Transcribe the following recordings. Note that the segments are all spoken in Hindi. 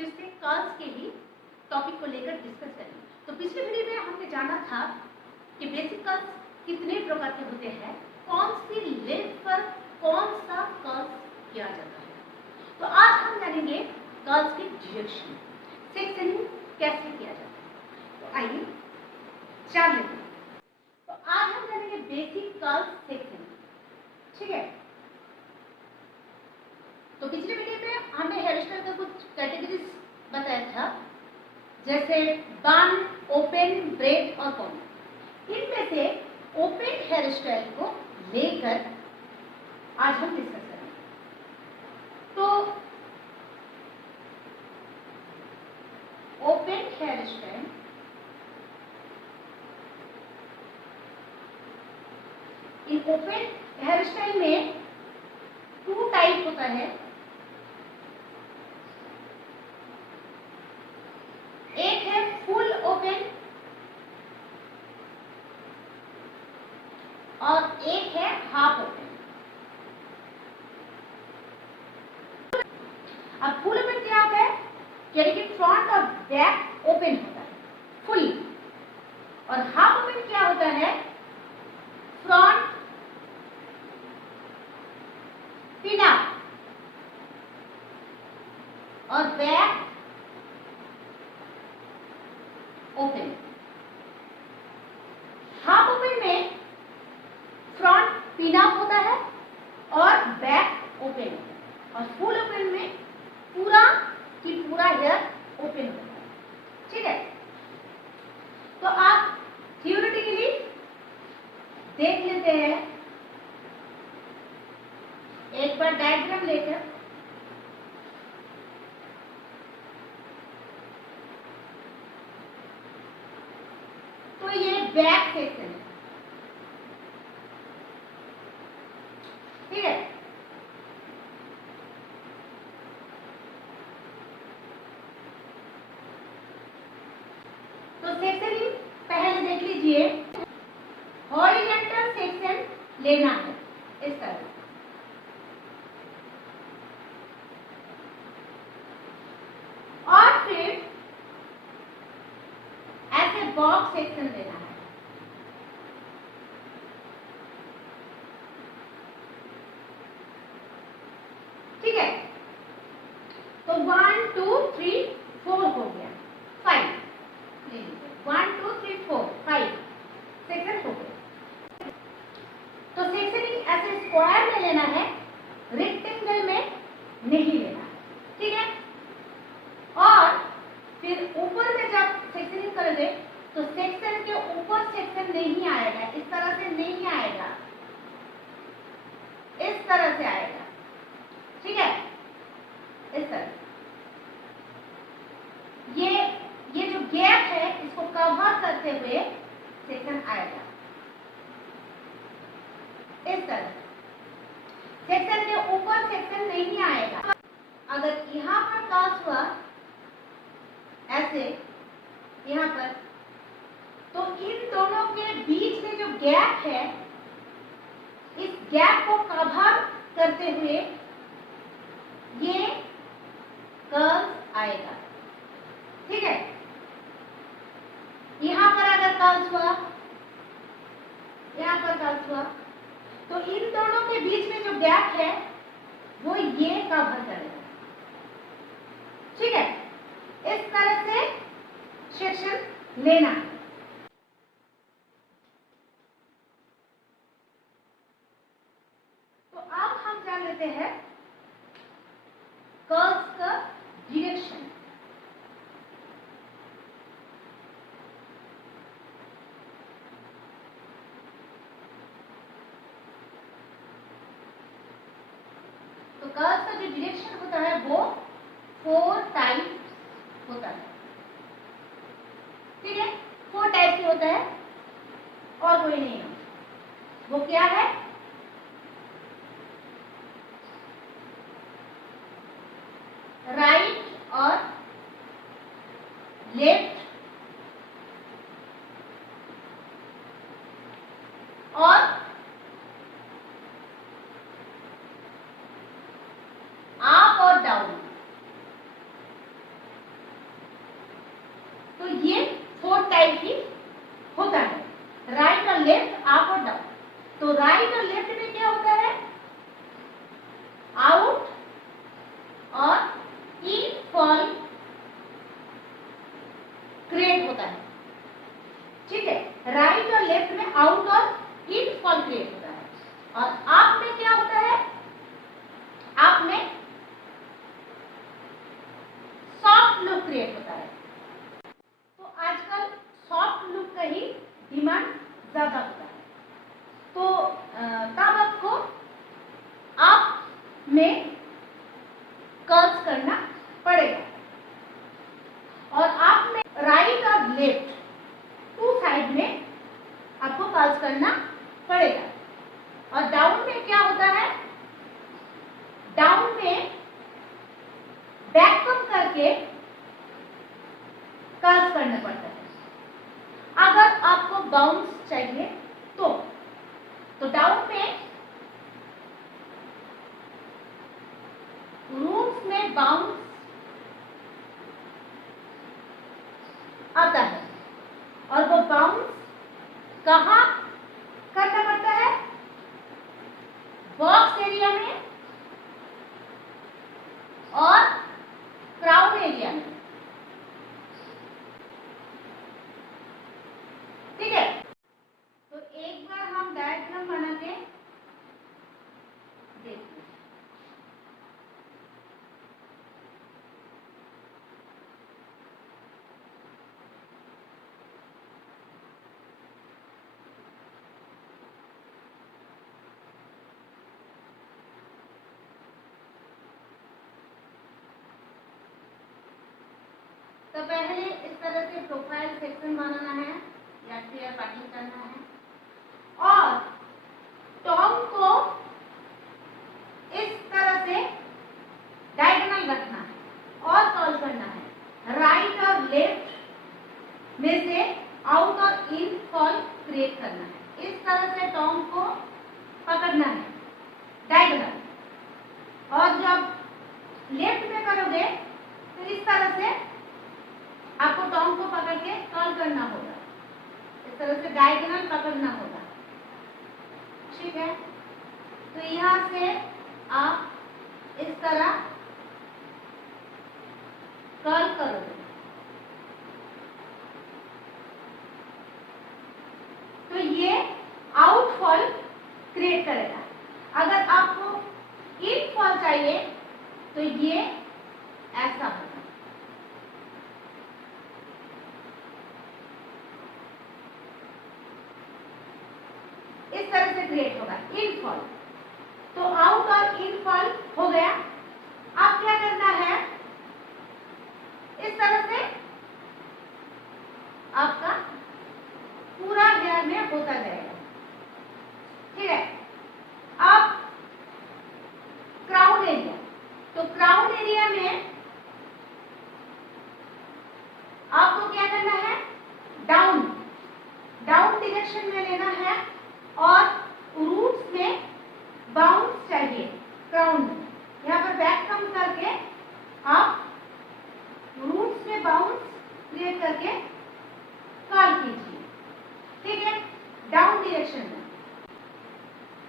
फिर से कर्ल्स के ही टॉपिक को लेकर डिस्कस करेंगे। तो पिछले वीडियो में हमने जाना था कि बेसिक कर्ल्स कितने प्रकार के होते हैं, कौन सी लेंथ पर कौन सा कर्ल्स किया जाता है। तो आज हम जानेंगे कर्ल्स की डायरेक्शन, सेक्शनिंग कैसे किया जाता है। तो आइए जान लेते हैं। तो आज हम जानेंगे बेसिक कर्ल्स सेक्शनिंग, ठीक है। तो पिछले वीडियो में हमने हेयर स्टाइल का कुछ कैटेगरीज बताया था, जैसे बन, ओपन, ब्रेड और कॉर्नर। इनमें से ओपन हेयर स्टाइल को लेकर आज हम डिस्कस करेंगे। तो ओपन हेयर स्टाइल, इन ओपन हेयर स्टाइल में 2 टाइप होता है। एक है फुल ओपन और एक है हाफ ओपन। अब फुल ओपन क्या होता है, यानी कि फ्रंट और बैक ओपन होता है फुल, और हाफ ओपन क्या होता है, फ्रंट पिन अप और बैक ओपन। हाफ ओपन में फ्रंट पिन अप होता है और बैक ओपन होता है, और फुल ओपन में पूरा की पूरा हेयर ओपन होता है, ठीक है। तो आप थियोरेटिकली देख लेते हैं एक बार डायग्राम लेकर। तो ये बैक सेक्शन है, ठीक है। तो सेक्शनिंग पहले देख लीजिए। हॉरिजॉन्टल सेक्शन लेना है इस तरह, और फिर ऐसे बॉक्स सेक्शन लेना है, ठीक है। तो 1 2 3 4 हो गया, 5 ले लीजिए। 1 2 3 4 5 सेक्शन हो गए। तो सेक्शनिंग ऐसे स्क्वायर में लेना है, रेक्टेंगल में नहीं लेना है, ठीक है। और फिर ऊपर में जब सेक्शनिंग करोगे तो सेक्शन के ऊपर सेक्शन नहीं आएगा, इस तरह से नहीं आएगा, इस तरह से आएगा, ठीक है। इस तरह ये जो गैप है इसको कवर करते हुए सेक्शन आएगा, इस तरह। सेक्शन के ऊपर सेक्शन नहीं आएगा। अगर यहाँ पर कर्ल्स हुआ ऐसे यहाँ पर, तो इन दोनों के बीच में जो गैप है, इस गैप को कवर करते हुए ये कर्ल्स आएगा, ठीक है। यहाँ पर अगर कर्ल्स हुआ, यहाँ पर कर्ल्स हुआ, तो इन दोनों के बीच में जो गैप है वो ये कवर करेगा, ठीक है। इस तरह से सेक्शन लेना है। तो अब हम जान लेते हैं कर्ल्स का डायरेक्शन। तो कर्ल्स का जो डायरेक्शन होता है वो 4 टाइप होता है, ठीक है। 4 टाइप की होता है और कोई नहीं है। वो क्या है, राइट और लेफ्ट और अप और डाउन, क्रिएट होता है। तो आजकल सॉफ्ट लुक का ही डिमांड ज्यादा होता है, तो तब आपको आप में कर्व्स करना पड़ेगा और आप में राइट और लेफ्ट टू साइड में आपको कर्व्स करना पड़ेगा। और डाउन में क्या होता है, डाउन में बैक कम करके कर्व करना पड़ता है। अगर आपको बाउंस चाहिए तो डाउन में रूट्स में बाउंस आता है और वो बाउंस कहाँ करना पड़ता है, बॉक्स एरिया में और क्राउन एरिया में। ठीक है, तो एक बार हम डायग्राम बना के देखते हैं। तो पहले इस तरह से प्रोफाइल सेक्शन बनाना है या फिर कटिंग करना है और टॉम को इस तरह से डायगोनल रखना है और कॉल करना है। राइट और लेफ्ट में से आउट और इन कॉल क्रिएट करना है। इस तरह से टॉम को पकड़ना है डायगोनल, और जब लेफ्ट में करोगे तो इस तरह से आपको टॉम को पकड़ के कॉल करना होगा, इस तरह से डायगोनल पकड़ना होगा। ठीक है, तो यहां से आप इस तरह कर्ल करोगे तो ये आउटफॉल क्रिएट करेगा। अगर आपको इनफॉल चाहिए तो ये ऐसा होगा। इस तरह से क्रिएट होगा इनफॉल। तो आउट और इनफॉल हो गया। अब क्या करना है, इस तरह से आपका पूरा हेयर में होता जाएगा। ठीक है, अब क्राउन एरिया, तो क्राउन एरिया में आपको क्या करना है, डाउन डायरेक्शन में लेना है और रूट्स में बाउंस चाहिए क्राउन में। यहाँ पर बैक कम करके आप रूट्स में बाउंस क्रिएट करके कर्ल कीजिए। ठीक है, डाउन डायरेक्शन में।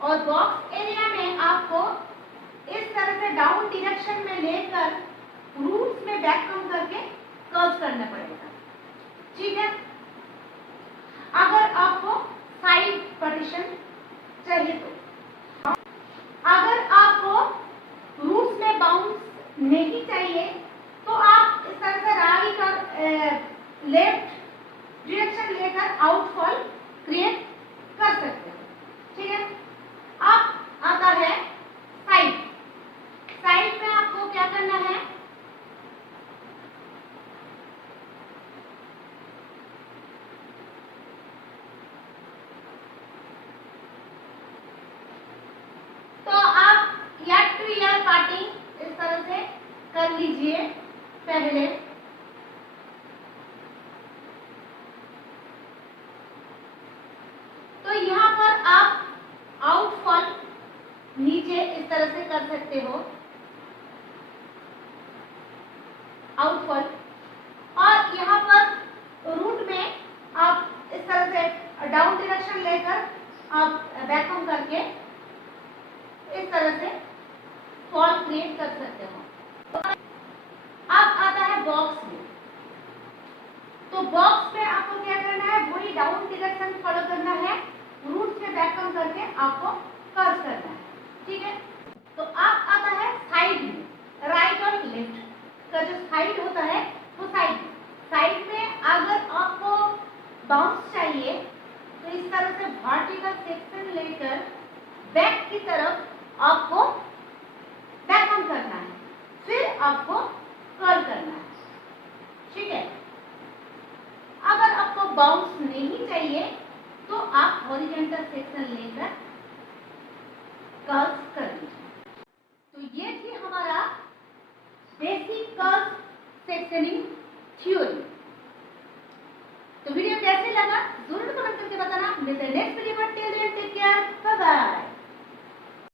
और बॉक्स एरिया में आपको इस तरह से डाउन डायरेक्शन में लेकर रूट्स में बैक कम करके कर्व करना पड़ेगा। ठीक है, अगर आपको साइड पार्टीशन चाहिए तो, अगर आपको रूट्स में बाउंस नहीं चाहिए तो आप इस तरह से राइट और लेफ्ट डायरेक्शन लेकर आउटफॉल क्रिएट कर सकते हैं। ठीक है, अब आता है साइड। साइड में आपको क्या करना है, तो आप ईयर टू ईयर पार्टिंग इस तरह से कर लीजिए पहले। तो यहाँ पर आप आउटफॉल नीचे इस तरह से कर सकते हो, आउटफॉल। और यहाँ पर रूट में आप इस तरह से डाउन डायरेक्शन लेकर आप बैक कम करके इस तरह से फॉल क्रिएट कर सकते हो। अब आता है बॉक्स में। तो बॉक्स में आपको क्या करना है, वही डाउन डायरेक्शन फॉलो करना है, रूट से बैक कम करके आपको कर्व करना है। ठीक है, तो अब आता है साइड में। राइट और लेफ्ट का जो साइड होता है वो साइड बैक की तरफ आपको बैक ऑन करना है, फिर आपको कर्ल करना है, ठीक है। अगर आपको बाउंस नहीं चाहिए तो आप हॉरिजॉन्टल सेक्शन लेकर कर्ल्स कर लीजिए। तो ये थी हमारा बेसिक कर्व सेक्शनिंग थ्योरी। तो वीडियो कैसे लगा जरूर कमेंट करके बताना। मिलते हैं नेक्स्ट वीडियो।